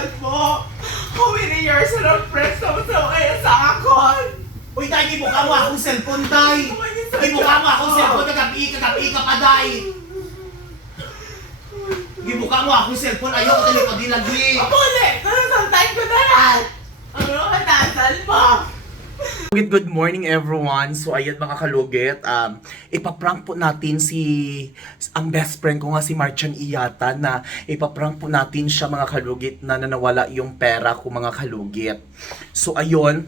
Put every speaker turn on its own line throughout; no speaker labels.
Tansan mo! How many years na friends na masama kayo sa akon?
Uy, tay, gibuka mo akong cellphone, tay! Gibuka mo akong cellphone, kagabi, kagabi ka pa, day! Gibuka mo akong cellphone, ayaw ko tayo pagdilagli!
Muli! Nasasantayin ko na lahat! Ano ka tansan mo?
Good, good morning everyone. So ayan mga kalugit, um, ipaprank po natin si ang best friend ko nga si Marchan Iyata na ipaprank po natin siya mga kalugit na nanawala yung pera ko mga kalugit. So ayun,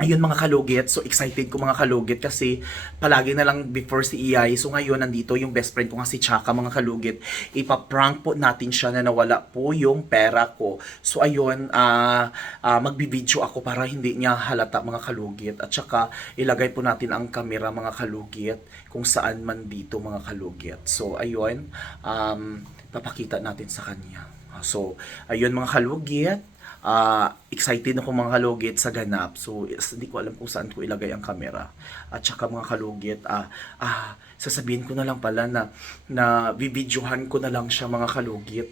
Ayun mga kalugit, so excited ko mga kalugit kasi palagi na lang before si Iyay. So ngayon nandito yung best friend ko nga si Chaka mga kalugit. Ipaprank po natin siya na nawala po yung pera ko. So ayun, ah ah, magbibideo ako para hindi niya halata mga kalugit. At saka ilagay po natin ang camera mga kalugit kung saan man dito mga kalugit. So ayun, um, papakita natin sa kanya. So ayun mga kalugit, Ah, excited ako mga kalugit sa ganap. So, is- hindi ko alam kung saan ko ilagay ang camera. At saka mga kalugit, ah, ah, sasabihin ko na lang pala na, na bibidyohan ko na lang siya mga kalugit.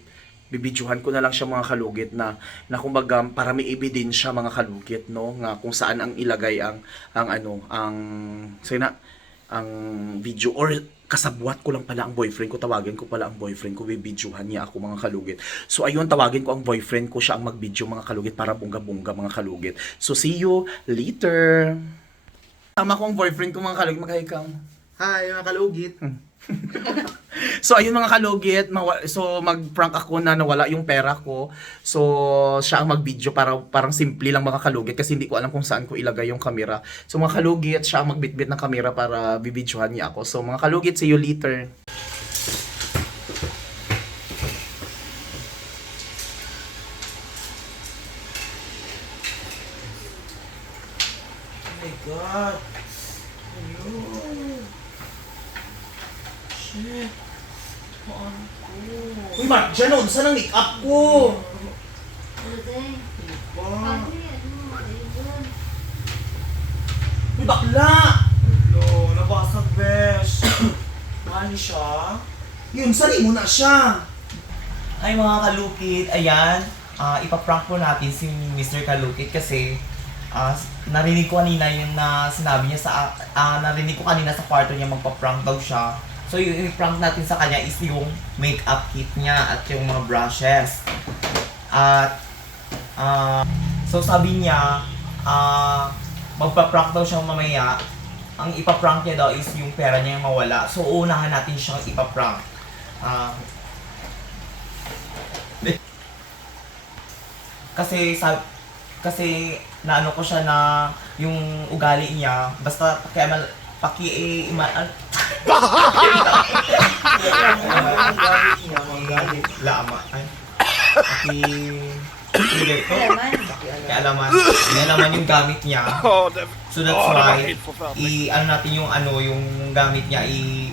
Bibidyohan ko na lang siya mga kalugit na, na kumbaga para may ebidensya mga kalugit, no? Nga kung saan ang ilagay ang, ang ano, ang, sige na, ang video or kasabwat ko lang pala ang boyfriend ko, tawagin ko pala ang boyfriend ko, bibidyohan niya ako mga kalugit. So ayun, tawagin ko ang boyfriend ko, siya ang mag-video mga kalugit para bongga-bongga mga kalugit. So see you later! Tama ko ang boyfriend ko mga kalugit, mag-hi ka.
Hi, mga kalugit.
So ayun mga kalugit, so mag-prank ako na nawala yung pera ko. So siya ang mag-video para parang simple lang mga kalugit kasi hindi ko alam kung saan ko ilagay yung camera. So mga kalugit, siya ang magbitbit ng camera para bibidyohan niya ako. So mga kalugit, see you later.
Oh my God. Ayun. Shit. Paano ko?
Uy Mark, dyan nun, saan ang make-up ko?
Ano, ayun.
Uy bakla!
Hello, nabasag, besh. Mahal siya?
Yun, sali mo na siya.
Ay, mga kalukit. Ayan. ah ipaprank po natin si Mr. Kalukit kasi ah, narinig ko kanina yung na sinabi niya sa ah, narinig ko kanina sa kwarto niya magpa-prank daw siya. So yung i-prank natin sa kanya is yung makeup kit niya at yung mga brushes. At ah, so sabi niya ah magpa-prank daw siya mamaya. Ang ipaprank niya daw is yung pera niya yung mawala. So uunahan natin siyang ipaprank. Ah kasi sa kasi naano ko siya na yung ugali niya basta kaya mal paki eh, ima, an, lama ay paki hindi ko
Alaman.
alaman alaman yung gamit niya so that's why i ano natin yung ano yung gamit niya i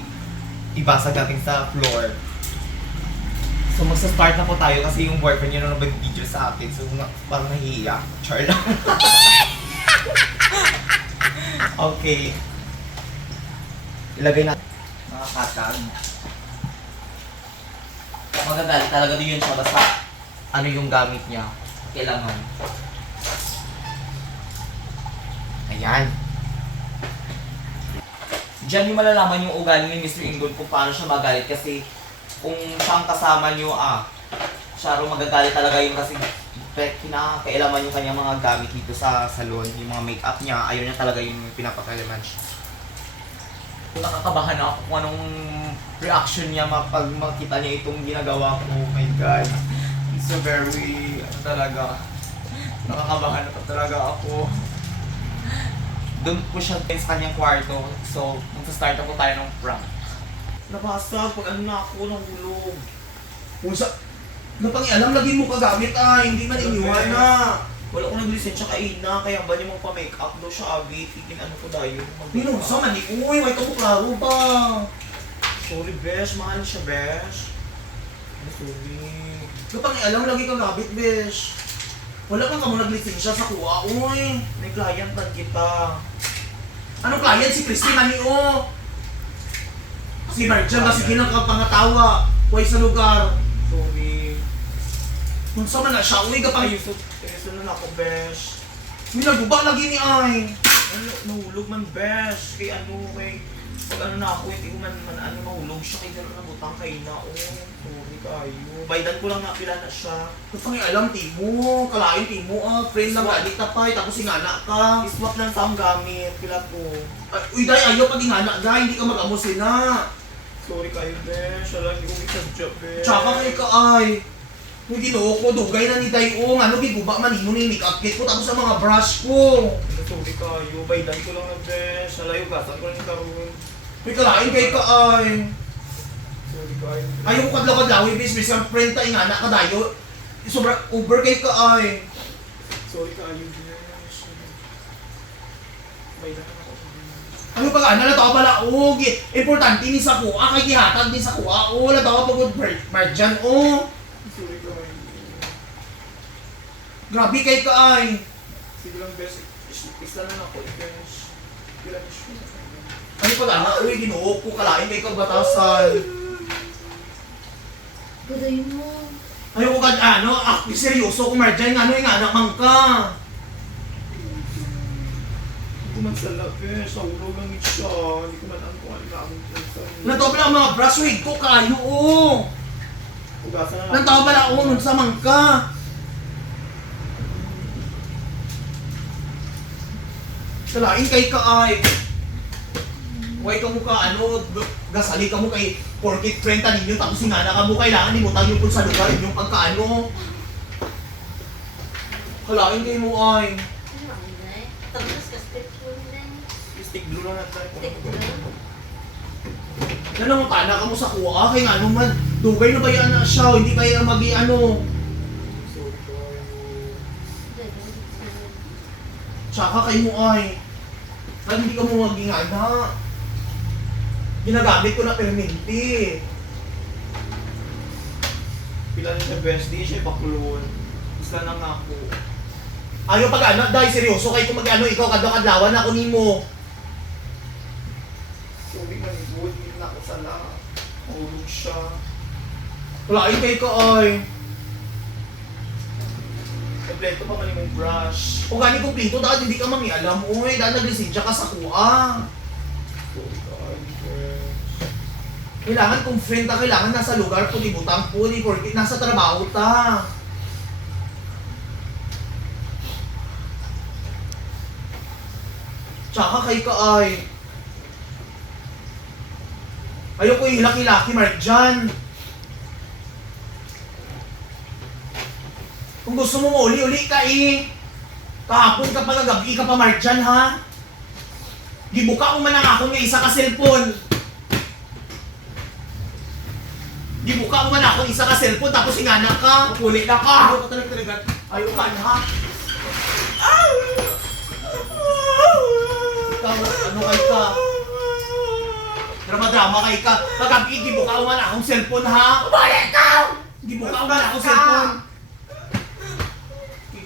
ibasag natin sa floor So magsa-start na po tayo kasi yung boyfriend niya na nag-video sa akin. So nga, parang nahihiya. Char lang. okay. Ilagay natin. Mga katag. Magagalit talaga din yun siya basta ano yung gamit niya. Kailangan. Ayan. Diyan yung malalaman yung ugali ni Mr. Ingod kung paano siya magalit kasi kung siyang kasama nyo, ah, siya rin magagalit talaga yung kasi kinakailaman yung kanyang mga gamit dito sa salon, yung mga makeup niya, ayaw niya talaga yung pinapakailaman siya. Nakakabahan ako kung anong reaction niya mapag makita niya itong ginagawa ko. Oh my God. It's a very, ano talaga, nakakabahan na talaga ako. Doon po siya sa kanyang kwarto. So, magsa-start na po tayo ng prank. Nabasa pag ano na ako ng hulog.
Kung sa... Napangialam, lagi mo kagamit ah, hindi man iniwan na.
Wala ko nag-lisensya kay Ina, kaya ba niya magpa-makeup daw siya, abi? Tigin ano ko tayo.
Minum sa man, uy, may kamuklaro ba?
Sorry, Besh. Mahal siya, Besh. Ay, sorry.
Napangialam, lagi kang gamit, besh. Wala kang kamo naglisensya sa kuha, uy.
May client lang kita.
Anong client si Christy Manio? Si Marjan kasi ginang kang pangatawa. Huwag sa lugar.
Sorry.
Nung sa man na siya, uwi ka pa.
Ayuso, ayuso na ako, besh.
May naguba lagi ni ay.
Ano, nahulog man, besh. Kay ano, kay... Pag ano na ako, hindi ko man, man ano, mahulog siya. Kay gano'n na butang kay na, oh. Sorry kayo. Baydan ko lang na pila na siya.
Kapag alam, timo. Kalain, timo ah. Friend lang
Swap.
galit na pa. Tapos ingana ka.
I-swap lang sa akong gamit. Pila ko.
Ay, uy, day, ayaw pag ingana, guy. Hindi ka mag-amos na.
Sorry kayo, besh. Alam, hindi ko isadya, besh.
Tsaka kay ka ay. May ginoo ko, dugay na ni Day o. Ano, giguba man mo ni make-up kit ko. Tapos ang mga brush ko.
Sorry kayo. Baydan ko lang na, besh. Alayo, gasan ko lang yung karoon.
May kalain kay ka ay.
Sorry kayo. besh.
Ayaw ko kadlaw-kadlaw, bis, bis, ang friend ta ingana ka dayo. Sobra, over kay ka ay.
Sorry kayo, besh. Baydan ako.
Ano pag ano na tao pala, o, gi- importante ni sa kuha, kay gihatag ni sa kuha, o, na tao pag marjan, o.
Sorry kayo.
Grabe kay ka ay.
Sige lang, besh. Is- Isa lang ako, na.
Ano pag ano, uy, ginoo ko, kalain kay ka batasan.
Gaday mo.
Ayaw ko kad ano, ah, seryoso ko marjan, ano yung anak mang ka.
Hindi ko man sala, besh. Nahulog lang yun siya. Hindi ko man ano kung ano na ang
pala ang mga brush wig ko, kayo, o.
Ugasan na
pala ako nun sa mangka. Kalain kay ka ay. Huwag ka mo ka ano, gasali ka mo kay porkit 30 ninyo tapos sinana ka mo kailangan ni mo tayo po sa lugar inyong pagkaano. Kalain kay mo ay.
Ano stick
glue lang natin.
Stick mo din.
Nanangutana ka mo sa kuha kay nga naman. Dugay na ba yan na siya, hindi ba yan magi ano. Tsaka kay mo ay. Ba't hindi ka mo maging ana? Ginagamit ko na perminti.
Pila na besh. Di siya ipakulon. Isa na nga ako.
Ayaw pag ano, dahil seryoso kay kung mag-ano, ikaw kadlaw-kadlawan ako nimo.
Sorry man. Hindi na ako sala. Mahulog siya.
Wala ay kay ko ay.
Kompleto pa man yung brush.
Kung gani kumplito dahil hindi ka mangialam, uy, dahil naglisensya ka sa kuha.
Besh.
Kailangan kung friend ka, kailangan nasa lugar po, di butang po, di porkit nasa trabaho ta. Tsaka kay ka ay. Ayoko yung hilaki-laki, Mark, dyan. Kung gusto mo uli-uli ka eh. Kahapon ka pa gabi ka pa, Mark, dyan, ha? Gibuka ko man ang ako nga isa ka cellphone. Gibuka mo man ako isa ka cellphone tapos ingana ka. Uli na ka. Ayaw ka talaga talaga. Ayaw ka na ha. Ikaw, ano kay ka? Drama-drama kay ka. Kagabi, gibuka mo man akong cellphone ha. Uli ka! Gibuka mo man akong cellphone.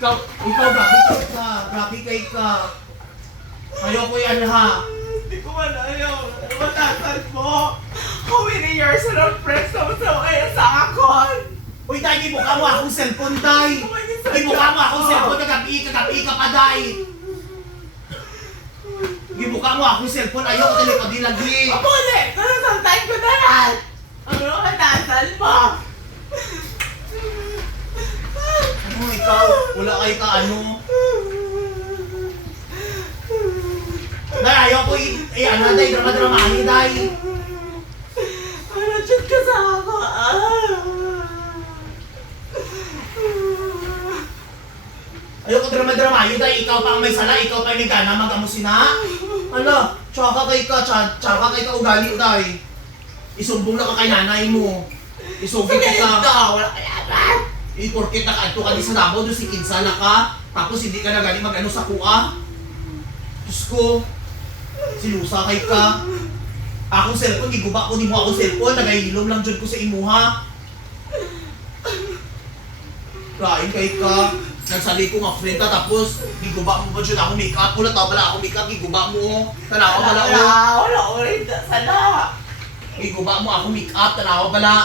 Ikaw, ikaw, grabe ka. Grabe kay ka. Ayaw ko yan ha.
Hindi ko man ayaw. Matasan mo. How many years na friends na sa kayo sa akon?
Uy, dahil gibuka mo akong cellphone, day.
God,
Gibuka mo akong cellphone, kagabi, kagabi ka pa, day. Gibuka mo akong cellphone, ayaw ko telepodi lagi.
Abuli! Ano sa time ko na lang? Ano matasan mo?
Ano, ikaw, wala kay ka, ano. Day, ayaw ko, i- eh, ano, day, drama-dramahin, day.
Ano chat ka sa ako? Ah.
Ayaw ko drama-dramahin, day. Ikaw pa ang may sala, ikaw pa yung may gana, mag-amusin na. Ano, tsaka kay ka, tsaka, tsaka kay ka ugali, day. Isumbong na ka kay nanay mo. Isumbong kita.
Wala kaya?
Eh, porkit nakaadto ka di sa Davao, doon si Kinsa na ka, tapos hindi ka na galing mag-ano sa kuha. Diyos ko, sinusa kay ka. Akong cellphone, giguba ko, di mo akong cellphone, nagahilom lang dyan ko sa imuha. Kain kay ka, nagsali ko nga friend ta, tapos giguba mo ba dyan ako make-up, wala tao pala ako make-up, giguba mo, tanawa
Wala,
ako.
wala ulit na sana.
Giguba mo ako make-up, tanawa pala.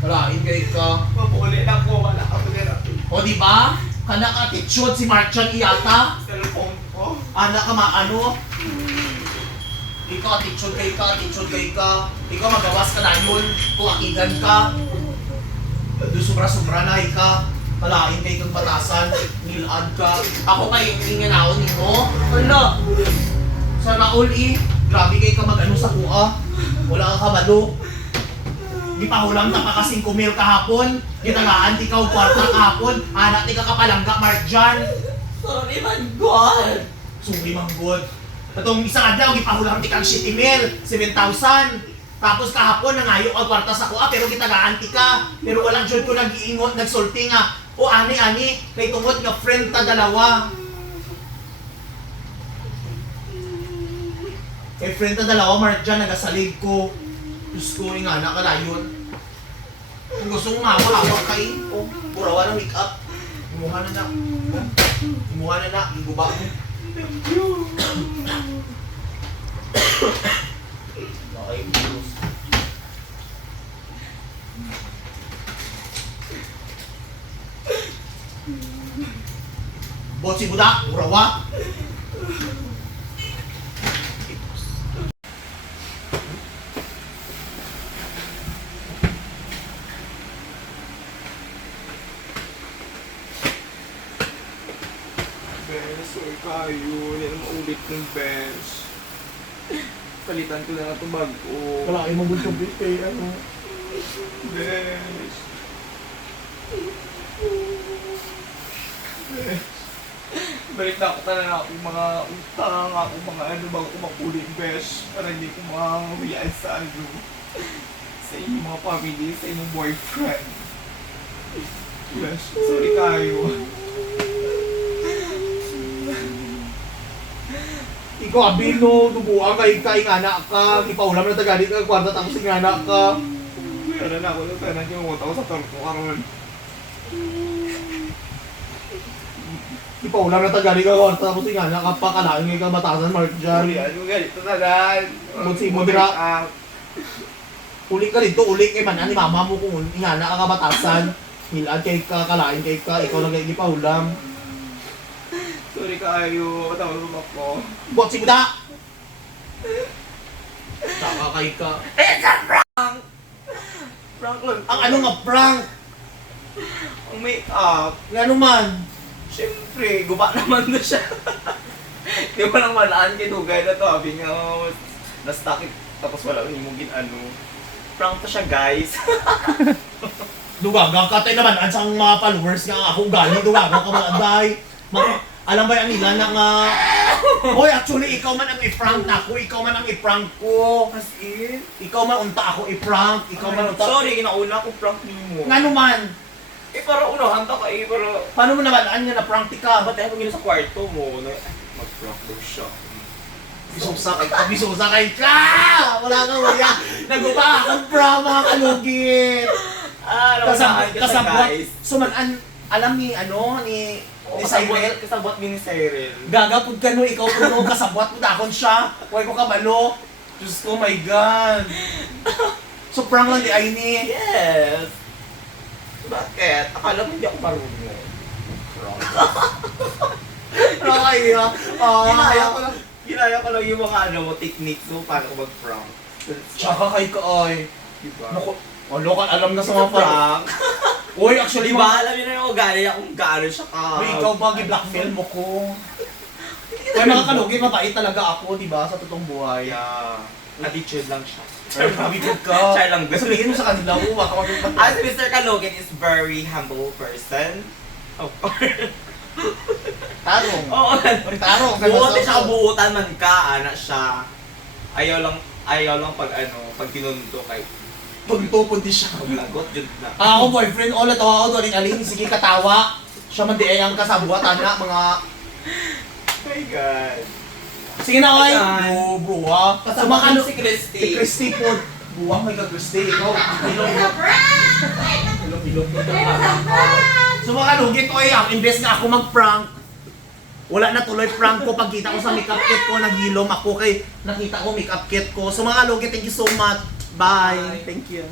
Kalain kay ka.
Mapuli na po, wala ka pala.
O di ba? Kana ka titsod si Marchan iyata.
Cellphone ko.
Ana ka maano? Ikaw titsod kay ka, titsod kay ka. Ikaw magawas ka na yun. Kuwakigan ka. Do sobra-sobra na ka. Kalain kay kang batasan. Nilad ka. Ako pa yung inganaon mo. Wala. Sa naol eh. Grabe kay ka mag-ano sa kuha. Wala kang kabalo. Di pa hulam na ka kasing kumil kahapon. Gitagaan ti ka kwarta kahapon. Anak ti ka kapalangga Marjan.
Sorry man, God!
Sorry mang god. Katong isang adlaw gipahulang ti kang 7 mil, 7,000. Tapos kahapon nangayo ang kwarta sa kuha pero gitagaan ti ka. Pero walang jud ko nag-iingon, nagsulti nga. O ani ani, kay tungod nga friend ta dalawa. Kay friend ta dalawa, Marjan, nagasalig ko. Diyos ko, nga na kalayon. Kung gusto mo mawa-hawa kay, o, burawa ng make-up. Imuha na na. Imuha na na, iguba mo. Okay, Diyos. Botsi budak, urawa.
Benz, sorry kayo. Hindi na maulit ng Benz. Palitan ko na lang itong bag ko.
Wala kayo mabuntong kay ano.
Benz. Benz. Balik na ako talaga ako mga utang, ako mga ano bago ko makulit, Benz. Para hindi ko makakawiyaan sa ano. Sa inyong mga family, sa inyong boyfriend. Benz, sorry kayo.
Ikaw abino, dubuan kay kay anak ka, ipaulam na tagali ka kwarta tapos ng anak ka.
Meron na ako ng pera niyo, umutang ko sa torko karon.
Ipaulam na tagali ka kwarta tapos ng anak ka pa kalain kay ka batasan Mark
Sorry,
Jan.
ano ganito na dan.
Mutsi mo dira. Uli ka dito, uli kay man ani mama mo kung ingana ka kabatasan. Milad kay ka, kalain kay ka, ikaw lang kay ipaulam.
Sorry kayo, tawag mo ako.
Buat si Buda! Saka kay ka.
Prank lang.
Ang ano nga prank?
Ang make-up.
Nga ano man?
Siyempre, guba naman na siya. Di ba lang malaan kinugay na to, habi nga, na-stuck it, tapos wala ko mo ano. Prank to siya, guys.
Dugaga ka tayo naman, ansang mga followers nga ako galing, dugaga ka mga day. Ma- alam ba yan nila na nga, Hoy, actually, ikaw man ang i-prank na ako, ikaw man ang i-prank ko.
As in?
Ikaw man unta ako i-prank, ikaw man unta.
Sorry, kinauna ko prank niyo mo.
Nga naman,
Eh, para unahan ka eh, para...
paano mo naman ano na prank ka?
Ba't tayo pag sa kwarto mo, na mag-prank daw siya.
Bisusa kay ka, bisusa kay ka! Wala ka, wala. Nagupa akong prank, mga kalugit.
Ah, ka siya,
kasabot.
guys.
So man, an, alam ni, ano, ni, ni
Kasabot,
Cyril,
kasabot ni Cyril.
Gagapod ka no, ikaw po no, kasabwat mo dakon siya. Huwag ko kabalo. Diyos ko, my God. So, prank lang ni.
Yes! Bakit? Akala mo hindi ako marunong.
Nakakaya.
Ginaya ko lang, ginaya ko lang yung mga ano mo, techniques mo, paano ko mag-prank.
Tsaka kay ka ay.
Diba?
Naku, oh, lokal alam na sa mga prank. Uy, actually,
Diba, alam niyo na yung ugali niya kung gaano siya ka.
Uy, ikaw ba, gi-blackmail mo ko. Kaya mga kalugi, mabait talaga ako, di ba, sa totoong buhay.
Yeah. Attitude lang siya.
Ay, mabigod ka.
Char lang.
Sabihin mo sa kanila, oh, baka mag-
As Mr. Kalogan is very humble person. Oh,
Tarong.
Oo,
Tarong.
Buote siya kabuutan man ka, ana siya. Ayaw lang, ayaw lang pag ano, pag tinunto kay
Pagtupod di siya.
paglagot, yun na.
Ah, ako boyfriend, ola tawa ako doon aling sige katawa. Siya man di ay ang kasabwat ana mga
Oh my God.
Sige na oy. Oh, buwa.
Kasama
Sa mga ano
si Christy.
si Christy po. Buwa may ka Christy ikaw. Ilong ilong ilong. So mga kalugit ko ay ang imbes nga ako mag-prank. Wala na tuloy prank ko pagkita ko sa makeup kit ko naghilom ako kay nakita ko makeup kit ko. So mga kalugit, thank you so much. Bye.
Bye.
Thank you.